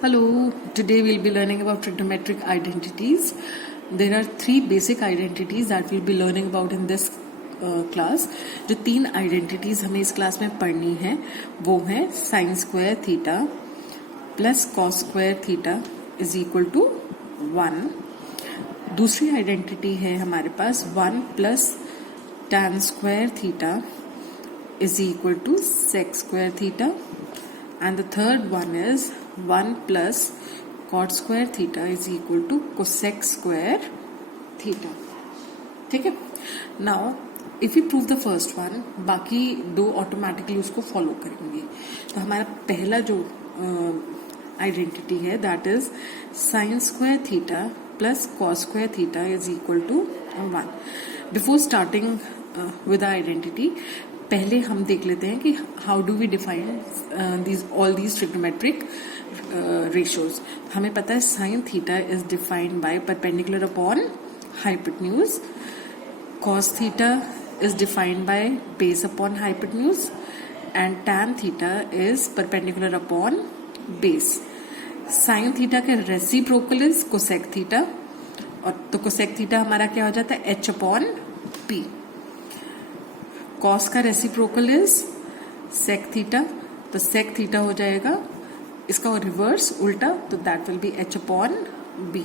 Hello, today we'll be learning about trigonometric identities. There are three basic identities that we'll be learning about in this class. जो तीन identities हमें इस class में पढ़नी है वो है sin square theta plus cos square theta is equal to 1. दूसरी identity है हमारे पास 1 plus tan square theta is equal to sec square theta, and the third one is 1 plus cot square theta is equal to cosec square theta. ठीक है. Now if we prove the first one, बाकी दो automatically उसको follow करेंगे. तो हमारा पहला जो आइडेंटिटी है that is sin square theta plus cos square theta is equal to 1. Before starting with the identity, पहले हम देख लेते हैं कि how do we define all these trigonometric ratios. हमें पता है sine theta is defined by perpendicular upon hypotenuse, cos theta is defined by base upon hypotenuse, and tan theta is perpendicular upon base. Sine theta के reciprocal is cosec theta, और तो cosec theta हमारा क्या हो जाता है H upon P. Cos का reciprocal is sec theta, तो सेक थीटा हो जाएगा इसका रिवर्स उल्टा, तो that will be H upon B.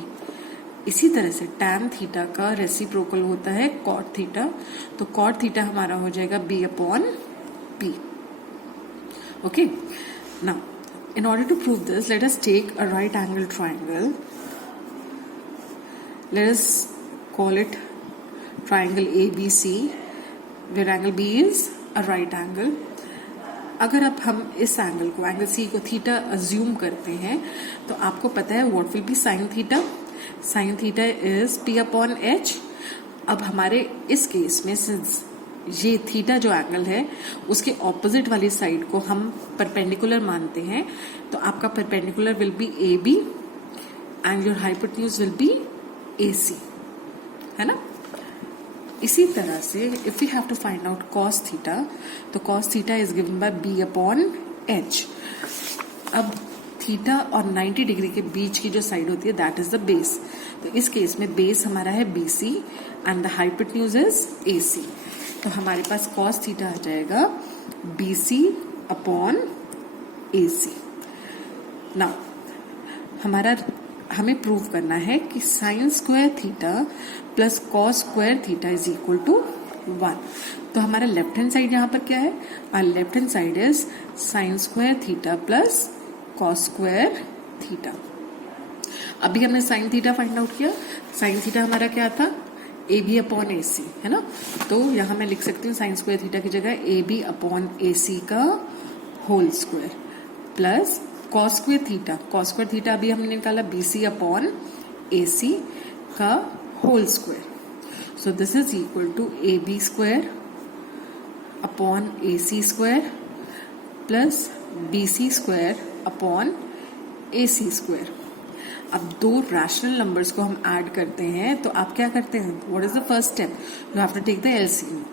इसी तरह से टैन थीटा का रेसिप्रोकल होता है कॉट थीटा, तो कॉट थीटा हमारा हो जाएगा B upon P. Okay. Now in order to prove this, let us take a right angle triangle. Let us call it triangle ABC, where angle B is a right angle. अगर अब हम इस angle को, angle C को theta assume करते हैं, तो आपको पता है what will be sign theta. Sine theta is P upon H. अब हमारे इस केस में सिंस ये थीटा जो एंगल है उसके ऑपोजिट वाली साइड को हम परपेंडिकुलर मानते हैं, तो आपका perpendicular will be A B and your hypotenuse will be A C, है ना. इसी तरह से if we have to find out cos theta, तो cos theta is given by B upon H. अब थीटा और 90 डिग्री के बीच की जो साइड होती है दैट इज द बेस. तो इस केस में बेस हमारा है B C and the hypotenuse is A C. तो हमारे पास कॉस थीटा आ जाएगा B C upon A C. Now हमें प्रूव करना है कि sine square theta plus cos square theta is equal to 1. तो हमारा लेफ्ट हैंड साइड यहाँ पर क्या है, और left hand side is sine square theta plus cos square theta. अभी हमने साइन थीटा फाइंड आउट किया. साइन थीटा हमारा क्या था A B upon A C, है ना. तो यहां मैं लिख सकती हूँ साइन स्क्वायर थीटा की जगह A B upon A C का whole square plus cos square theta. Cos square theta अभी हमने निकाला B C upon A C का whole square. So this is equal to A B square upon A C square plus B C square upon A C square. अब दो rational numbers को हम add करते हैं, तो आप क्या करते हैं, what is the first step, you have to take the LCM.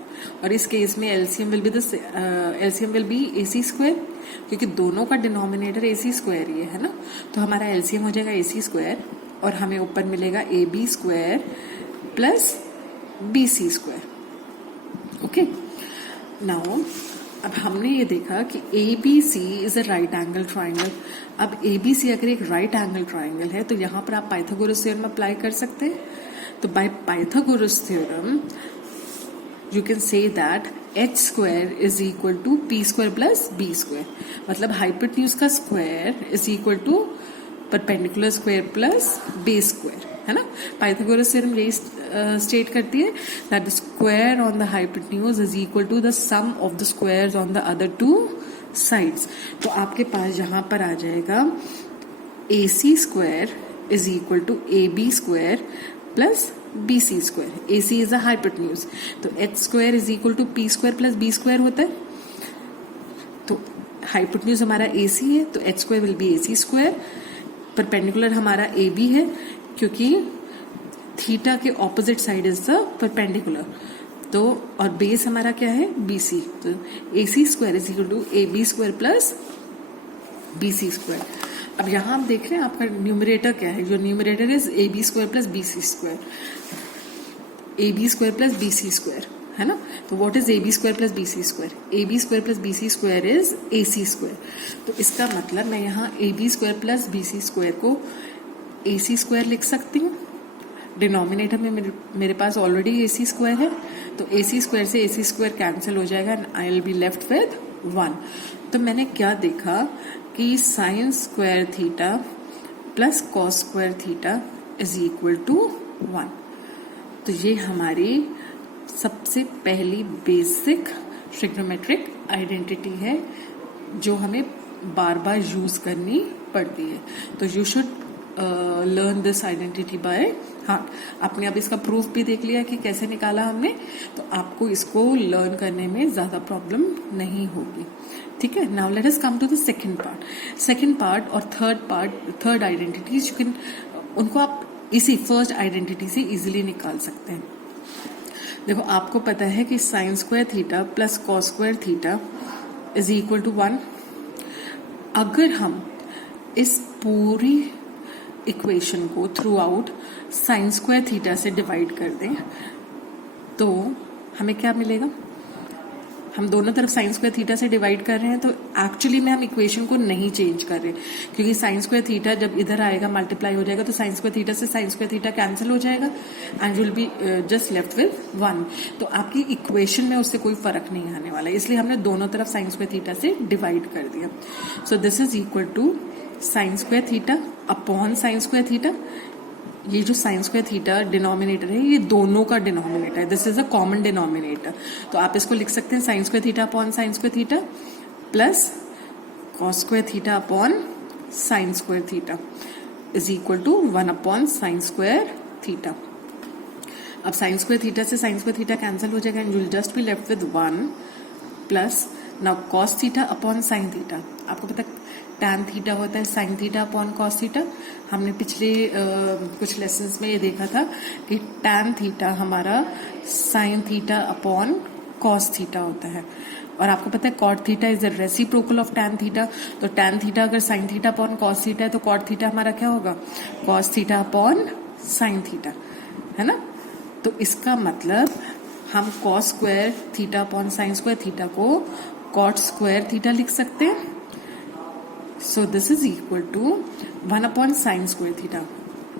और इस केस में LCM will be A C square, क्योंकि दोनों का डिनोमिनेटर ए सी स्क्वायर ही है ना. तो हमारा एलसीएम हो जाएगा ए सी स्क्वायर, और हमें ऊपर मिलेगा A B square plus B C square. Okay. Now अब हमने ये देखा कि A B C is a right angle triangle. अब ए बी सी अगर एक राइट एंगल ट्राइंगल है, तो यहां पर आप पाइथागोरस थ्योरम अप्लाई कर सकते हैं. तो by Pythagoras theorem you can say that H square is equal to P square plus B square. मतलब हाइपोटेन्यूज का square is equal to perpendicular square plus base square, है ना. पाइथागोरस थ्योरम यही state करती है that the square on the hypotenuse is equal to the sum of the squares on the other two sides. तो आपके पास यहां पर आ जाएगा A C square is equal to A B square plus B C square. A C is the hypotenuse, तो H square is equal to P square plus B square होता है. तो हाइपोटेन्यूज हमारा ए सी है, तो H square will be A C square. Perpendicular हमारा A B है, क्योंकि थीटा के opposite side is the perpendicular. तो और बेस हमारा क्या है बी सी, तो A C square is equal to A B square plus B C square. अब यहाँ आप देख रहे हैं आपका न्यूमरेटर क्या है, जो numerator is AB square plus BC square, AB square plus BC square, है ना। तो what is AB square plus BC square? AB square plus BC square is AC square. तो इसका मतलब मैं यहाँ AB square plus BC square को AC square लिख सकती हूँ। डिनोमिनेटर में मेरे पास ऑलरेडी AC स्क्वायर है, तो AC स्क्वायर से AC स्क्वायर कैंसिल हो जाएगा and I will be left with 1। तो मैंने क्या देखा कि sine square theta plus cos square theta is equal to 1। तो ये हमारी सबसे पहली बेसिक ट्रिग्नोमेट्रिक आइडेंटिटी है जो हमें बार बार यूज करनी पड़ती है। तो you should learn this identity by heart. आपने अब इसका प्रूफ भी देख लिया कि कैसे निकाला हमने, तो आपको इसको लर्न करने में ज्यादा प्रॉब्लम नहीं होगी। ठीक है, now let us come to the second part और थर्ड आइडेंटिटीज। उनको आप इसी फर्स्ट आइडेंटिटी से इजीली निकाल सकते हैं। देखो, आपको पता है कि sine square theta plus cos square theta is equal to 1। अगर हम इस पूरी इक्वेशन को throughout sine square theta से डिवाइड कर दें तो हमें क्या मिलेगा? हम दोनों तरफ साइन स्क्वायर थीटा से डिवाइड कर रहे हैं, तो एक्चुअली में हम इक्वेशन को नहीं चेंज कर रहे, क्योंकि साइन स्क्वायर थीटा जब इधर आएगा मल्टीप्लाई हो जाएगा तो साइन स्क्वायर थीटा से साइन स्क्वायर थीटा कैंसिल हो जाएगा and you will be just left with 1। तो आपकी इक्वेशन में उससे कोई फर्क नहीं आने वाला है, इसलिए हमने दोनों तरफ साइन स्क्वायर थीटा से डिवाइड कर दिया। So this is equal to sine square theta upon sine square theta. ये जो साइन स्क्वायर थीटा डिनोमिनेटर है, ये दोनों का डिनोमिनेटर है, this is a common denominator. तो आप इसको लिख सकते हैं sine square theta upon sine square theta plus cos square theta upon sine square theta is equal to 1 upon sine square theta. अब साइन स्क्वायर थीटा से sine square theta cancel हो जाएगा and you will just be left with 1 plus now cos theta upon sine theta. आपको पता है tan theta होता है sine theta upon cos theta. हमने पिछले कुछ लेसन्स में ये देखा था कि टैन थीटा हमारा sine theta upon cos theta होता है, और आपको पता है cot theta is the reciprocal of tan theta. तो टैन थीटा अगर sine theta upon cos theta है तो कॉट थीटा हमारा क्या होगा? Cos theta upon sine theta, है ना। तो इसका मतलब हम cos square theta upon sine square theta को कॉट स्क्वायर थीटा लिख सकते हैं। So this is equal to 1 upon sine square theta,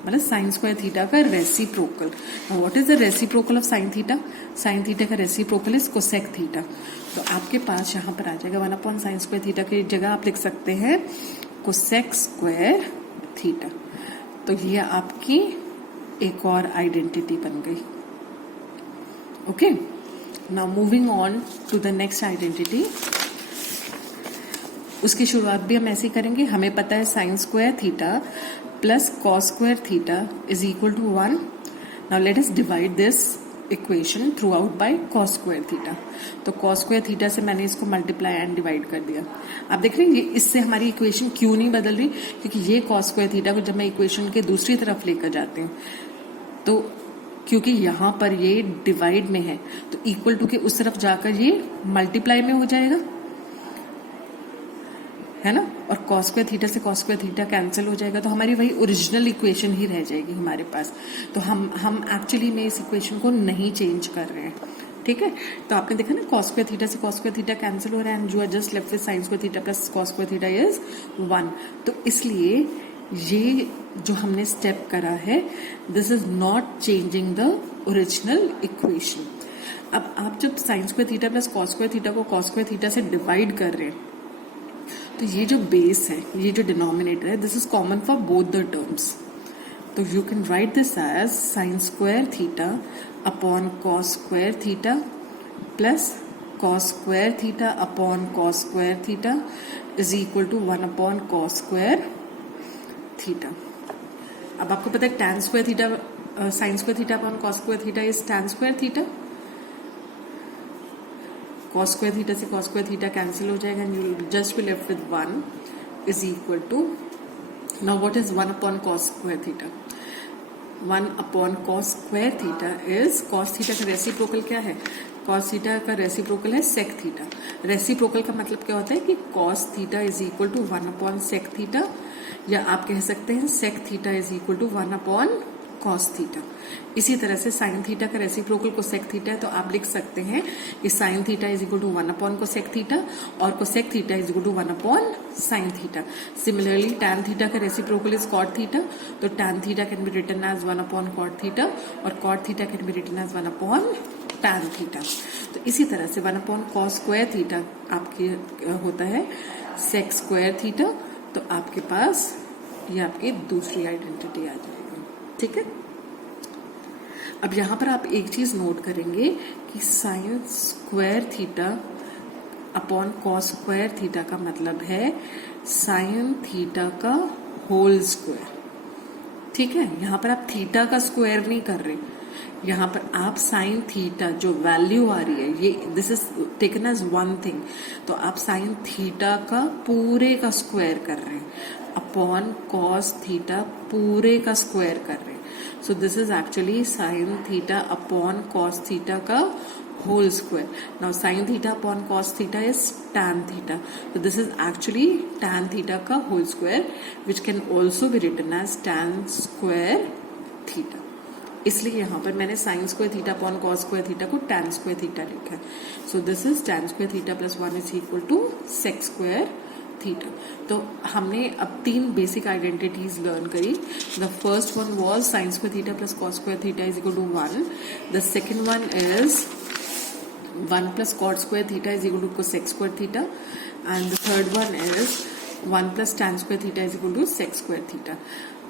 मतलब साइन स्क्वायर थीटा का reciprocal. What is the reciprocal of sine theta? Sine theta का reciprocal is cosec theta. तो आपके पास यहाँ पर आ जाएगा 1 अपॉन साइन स्क्वायर थीटा की जगह आप लिख सकते हैं कोसेक स्क्वायर थीटा। तो ये आपकी एक और आइडेंटिटी बन गई। Okay, now moving on to the next identity. उसकी शुरुआत भी हम ऐसे ही करेंगे। हमें पता है sine square theta plus cos square theta is equal to 1। Now let us divide this equation throughout by cos square theta. तो कॉस स्क्वायर थीटा से मैंने इसको मल्टीप्लाई एंड डिवाइड कर दिया। आप देख रहे हैं ये इससे हमारी इक्वेशन क्यों नहीं बदल रही? क्योंकि ये कॉस स्क्वायर थीटा को जब मैं इक्वेशन के दूसरी तरफ लेकर जाती हूँ तो क्योंकि यहाँ पर ये डिवाइड में है तो इक्वल टू के उस तरफ जाकर ये मल्टीप्लाई में हो जाएगा, है ना। और कॉस स्क्वायर थीटा से कॉस स्क्वायर थीटा कैंसिल हो जाएगा, तो हमारी वही ओरिजिनल इक्वेशन ही रह जाएगी हमारे पास। तो हम एक्चुअली में इस इक्वेशन को नहीं चेंज कर रहे हैं। ठीक है, तो आपने देखा ना कॉस स्क्वायर थीटा से कॉस स्क्वायर थीटा कैंसिल हो रहा है and you are just left with sine square theta plus cos square theta is 1। तो इसलिए ये जो हमने स्टेप करा है this is not changing the original equation. अब आप जब sine square theta plus cos square theta को कॉस स्क्वायर थीटा से डिवाइड कर रहे हैं तो ये जो बेस है, ये जो डिनोमिनेटर है, this is common for both the terms. तो you can write this as sine square theta upon cos square theta plus cos square theta upon cos square theta is equal to 1 upon cos square theta. अब आपको पता है tan square theta sine square theta upon cos square theta is tan square theta. Cos square theta से cos square theta cancel हो जाएगा and you will just be left with 1 is equal to now what is 1 upon cos square theta? 1 upon cos square theta is cos theta का reciprocal क्या है? Cos theta का reciprocal है sec theta. Reciprocal का मतलब क्या होता है कि cos theta is equal to 1 upon sec theta या आप कह सकते हैं sec theta is equal to 1 upon cos theta. इसी तरह से sin थीटा का रेसिप्रोकल कोसेक थीटा है, तो आप लिख सकते हैं कि sin theta is equal to 1 upon cosec theta और cosec theta is equal to 1 upon sin theta. Similarly tan theta का रेसिप्रोकल इज cot थीटा, तो tan theta can be written as 1 upon cot theta और cot theta can be written as 1 upon tan theta. तो इसी तरह से 1 upon cos square theta आपके होता है sec स्क्वायर थीटा। तो आपके पास ये आपकी दूसरी आइडेंटिटी आ जाएगी। ठीक है, अब यहां पर आप एक चीज नोट करेंगे कि sine square theta upon cos square theta का मतलब है साइन थीटा का होल स्क्वायर। ठीक है, यहां पर आप थीटा का स्क्वायर नहीं कर रहे, यहां पर आप साइन थीटा जो वैल्यू आ रही है ये this is taken as one thing, तो आप साइन थीटा का पूरे का स्क्वायर कर रहे हैं अपॉन कॉस थीटा पूरे का स्क्वायर कर रहे हैं। So this is actually sign theta upon cos theta का whole square. Now sin theta upon cos theta is tan theta. So this is actually tan theta का whole square, which can also be written as tan square theta. इसलिए यहाँ पर मैंने sin square theta upon cos square theta को tan square theta लिखा है. So this is tan square theta plus 1 is equal to sec square theta. तो हमने अब 3 बेसिक आइडेंटिटीज लर्न करी। The first one was sine square theta plus cos square theta is equal to 1। The second one is 1 plus cot square theta is equal to cosec square theta, and the third one is 1 plus tan square theta is equal to sec square theta.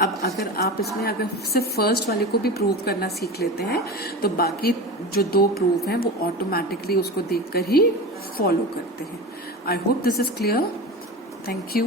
अब अगर आप इसमें अगर सिर्फ first वाले को भी prove करना सीख लेते हैं तो बाकी जो 2 प्रूफ हैं वो ऑटोमेटिकली उसको देखकर ही फॉलो करते हैं। I hope this is clear. Thank you.